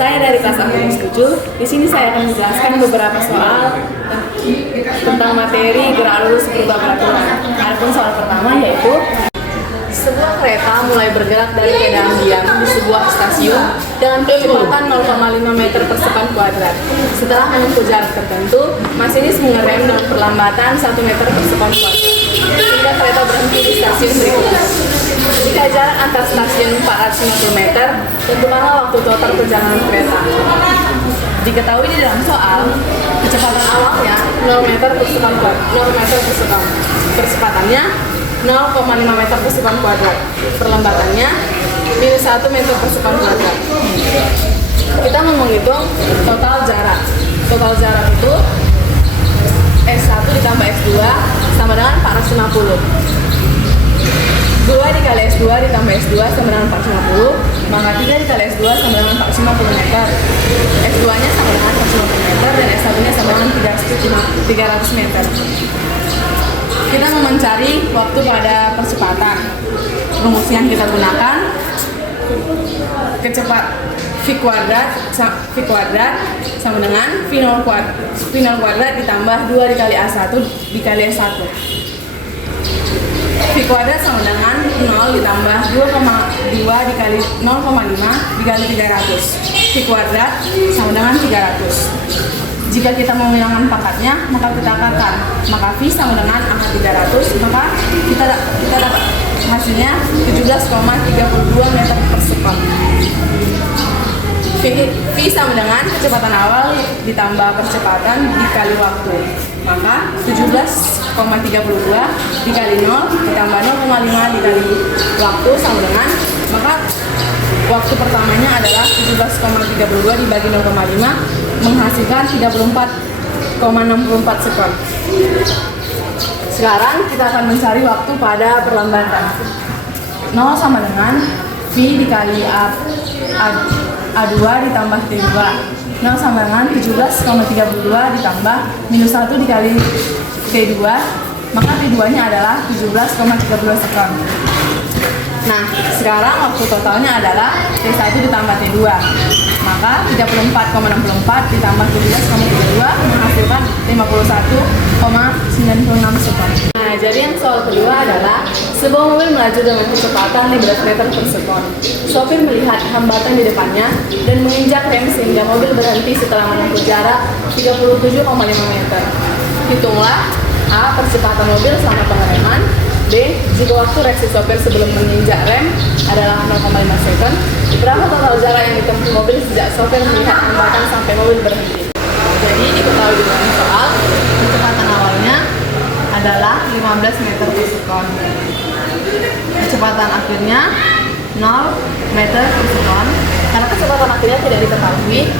Saya dari kelas Agustus 7. Di sini saya akan menjelaskan beberapa soal tentang materi gerak lurus berubah peraturan. Adapun soal pertama yaitu sebuah kereta mulai bergerak dari keadaan diam di sebuah stasiun dengan kecepatan 0,5 meter per sekon kuadrat. Setelah menempuh jarak tertentu, masinis mengerem dengan perlambatan 1 meter per sekon kuadrat hingga kereta berhenti di stasiun berikutnya. Jika jarak antar stasiun 450 meter, tentukanlah waktu total perjalanan kereta. Diketahui di dalam soal, kecepatan awalnya 0 meter per sekon kuadrat, 0 meter per sekon. Percepatannya 0,5 meter per sekon kuadrat. Perlambatannya minus 1 meter per sekon kuadrat. Kita mau menghitung total jarak. Total jarak itu S1 ditambah S2 sama dengan 450. 2 dikali S2 ditambah S2 sama dengan 450, maka 3 dikali S2 sama dengan 450 meter. S2 nya sama dengan 450 meter dan S1 nya sama dengan 300 meter. Kita mau mencari waktu pada percepatan. Rumus yang kita gunakan V kuadrat sama dengan V0 kuadrat ditambah 2 dikali A1 dikali S1. V kuadrat sama dengan 0 ditambah 2,2 dikali 0,5 dikali 300. V kuadrat sama dengan 300. Jika kita mau menghilangkan pangkatnya, maka kita katakan maka V sama dengan angka 300, maka kita dapat hasilnya 17,32 meter per sekon. V sama dengan kecepatan awal ditambah percepatan dikali waktu, maka 17,32 dikali 0 ditambah 0,5 dikali waktu sama dengan, maka waktu pertamanya adalah 17,32 dibagi 0,5 menghasilkan 34,64 sekon. Sekarang kita akan mencari waktu pada perlambatan. 0 sama dengan V dikali A2 ditambah T2. 0 sama dengan 17,32 ditambah minus 1 dikali T2, maka T2 nya adalah 17,32 sekon. Nah, sekarang waktu totalnya adalah T1 ditambah T2, maka 34,64 ditambah 17,32 menghasilkan 51,96 sekon. Nah, jadi yang soal kedua adalah sebuah mobil melaju dengan kecepatan 15 meter per sekon. Sopir melihat hambatan di depannya dan menginjak rem sehingga mobil berhenti setelah menempuh jarak 37,5 meter. Hitunglah A. Percepatan mobil selama pengereman. B. Jika waktu reaksi sopir sebelum menginjak rem adalah 0,5 second, berapa total jarak yang ditempuh mobil sejak sopir melihat hambatan sampai mobil berhenti? Jadi diketahui di dalam soal, kecepatan awalnya adalah 15 meter per sekon. Kecepatan akhirnya 0 meter per sekon. Karena kecepatan akhirnya tidak diketahui,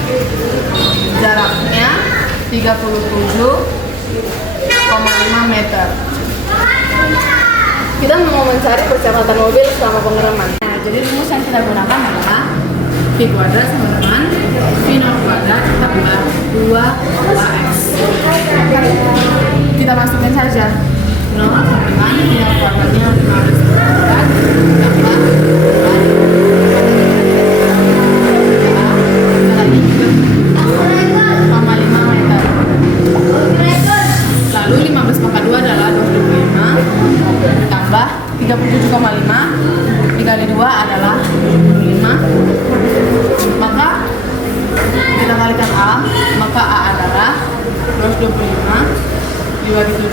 jaraknya 37,5 meter. Kita mau mencari percepatan mobil selama pengereman. Nah, jadi rumus yang kita gunakan adalah V kuadrat sama dengan V0 kuadrat tambah 2x. Kita masukkan saja 0 sama dengan V0 kuadratnya 15 kuadrat tambah 3,5 meter. Lalu 15 pangkat 2 adalah 25 tambah 37,5 dikali 2 adalah 75, maka kita kalikan A, maka A adalah 225 dibagi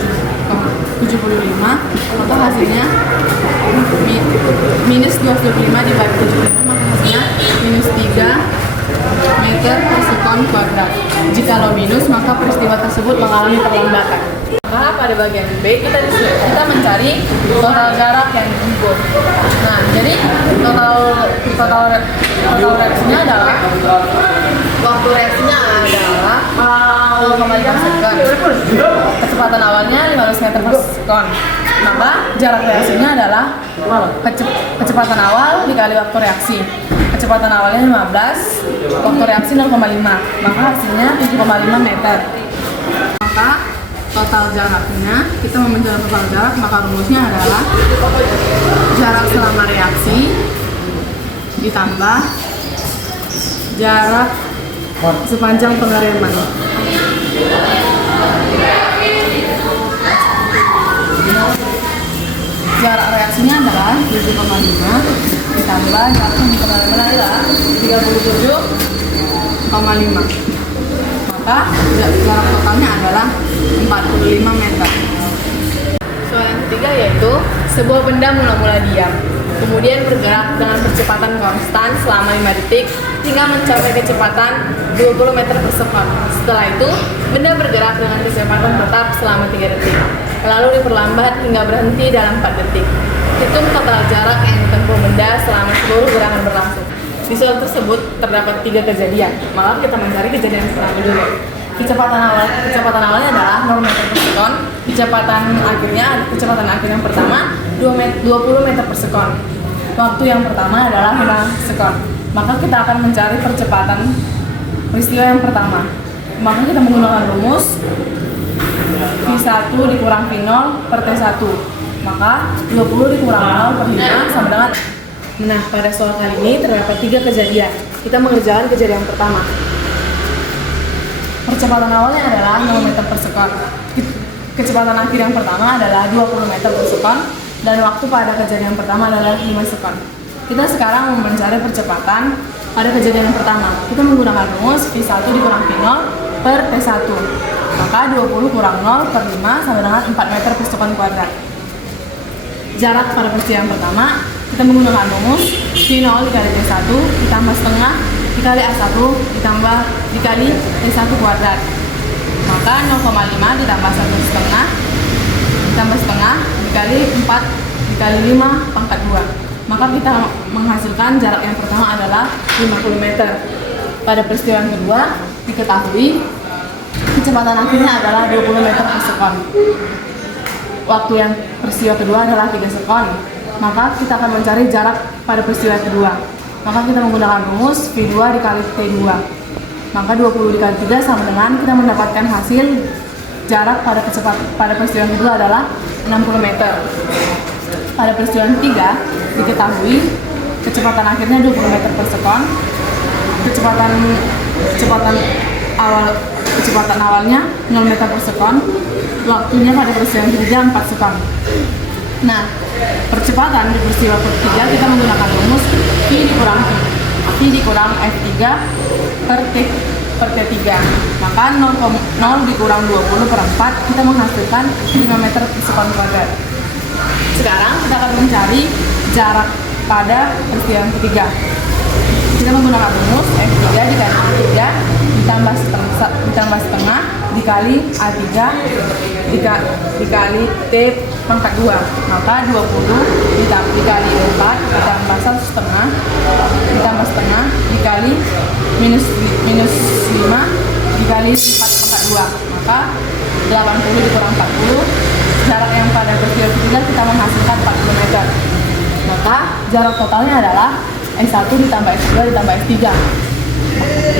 75, maka hasilnya minus 225 dibagi 75, maka hasilnya minus 3 meter per sekon kuadrat. Jika minus, maka peristiwa tersebut mengalami perlambatan. Maka pada bagian B kita mencari total jarak yang ditempuh. Nah, jadi total reaksinya adalah waktu reaksinya adalah 0,5 sekon. Kecepatan awalnya 15 meter per sekon. Maka jarak reaksinya adalah kecepatan awal dikali waktu reaksi. Kecepatan awalnya 15, waktu reaksi 0,5, maka hasilnya 7,5 meter. Maka total jaraknya, kita mau mencari total jarak, maka rumusnya adalah jarak selama reaksi ditambah jarak sepanjang pengereman. Jarak reaksinya adalah 7,5 ditambah jarak pengereman adalah 37,5. Maka jarak totalnya adalah 45 meter. Soal yang ketiga yaitu sebuah benda mula-mula diam, kemudian bergerak dengan kecepatan konstan selama 5 detik hingga mencapai kecepatan 20 meter per sekon. Setelah itu, benda bergerak dengan kecepatan tetap selama 3 detik, lalu diperlambat hingga berhenti dalam 4 detik. Hitung total jarak yang ditempuh benda selama seluruh gerakan berlangsung. Di soal tersebut terdapat 3 kejadian, maka kita mencari kejadian yang pertama dulu. Kecepatan awalnya adalah 0 meter per sekon. Kecepatan akhir yang pertama 20 meter per sekon. Waktu yang pertama adalah 5 sekon. Maka kita akan mencari percepatan peristiwa yang pertama. Maka kita menggunakan rumus V1 dikurang V0 per T1. Maka 20 dikurang 0 per 5 sama dengan. Nah, pada soal kali ini terdapat 3 kejadian. Kita mengerjakan kejadian yang pertama. Percepatan awalnya adalah 0 meter per sekon. Kecepatan akhir yang pertama adalah 20 meter per sekon. Dan waktu pada kejadian yang pertama adalah 5 sekon. Kita sekarang mau mencari percepatan pada kejadian yang pertama. Kita menggunakan rumus V1 dikurang V0 per T1. Maka 20 kurang 0 per 5 sama dengan 4 meter per sekon kuadrat. Jarak pada peristiwa yang pertama, kita menggunakan rumus V0 dikali T1 ditambah setengah dikali A1 dikali T1 kuadrat. Maka 0,5 ditambah 1 setengah ditambah setengah dikali 4 dikali 5 pangkat 2. Maka kita menghasilkan jarak yang pertama adalah 50 meter. Pada peristiwa yang kedua, diketahui kecepatan akhirnya adalah 20 meter per sekon. Waktu yang peristiwa kedua adalah 3 sekon. Maka kita akan mencari jarak pada peristiwa kedua. Maka kita menggunakan rumus V2 dikali T2. Maka 20 dikali 3 sama dengan kita mendapatkan hasil jarak pada peristiwa yang kedua adalah 60 meter. Pada peristiwa yang ketiga, diketahui kecepatan akhirnya 20 meter per sekon. Kecepatan awalnya 0 meter per sekon. Waktunya pada peristiwa yang ketiga 4 sekon. Nah, percepatan di peristiwa ketiga kita menggunakan rumus V dikurang F3 per T3. Maka 0 dikurang 20 per 4 kita menghasilkan 5 meter per sekon kuadrat. Sekarang kita akan mencari jarak pada peristiwa yang ketiga. Kita menggunakan rumus F3 dikali A3 ditambah setengah dikali A3 dikali T pangkat 2. Maka 20 dikali 4 ditambah 1 setengah ditambah setengah dikali minus 5 dikali 4 pangkat 2. Maka 80 dikurang 40. Jarak yang pada peristiwa ketiga kita menghasilkan 40 meter. Maka jarak totalnya adalah S1 ditambah S2 ditambah S3.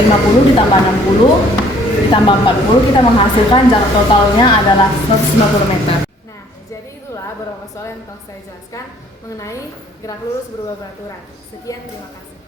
50 ditambah 60 ditambah 40 kita menghasilkan jarak totalnya adalah 150 meter. Nah, jadi itulah beberapa soal yang telah saya jelaskan mengenai gerak lurus berubah peraturan. Sekian, terima kasih.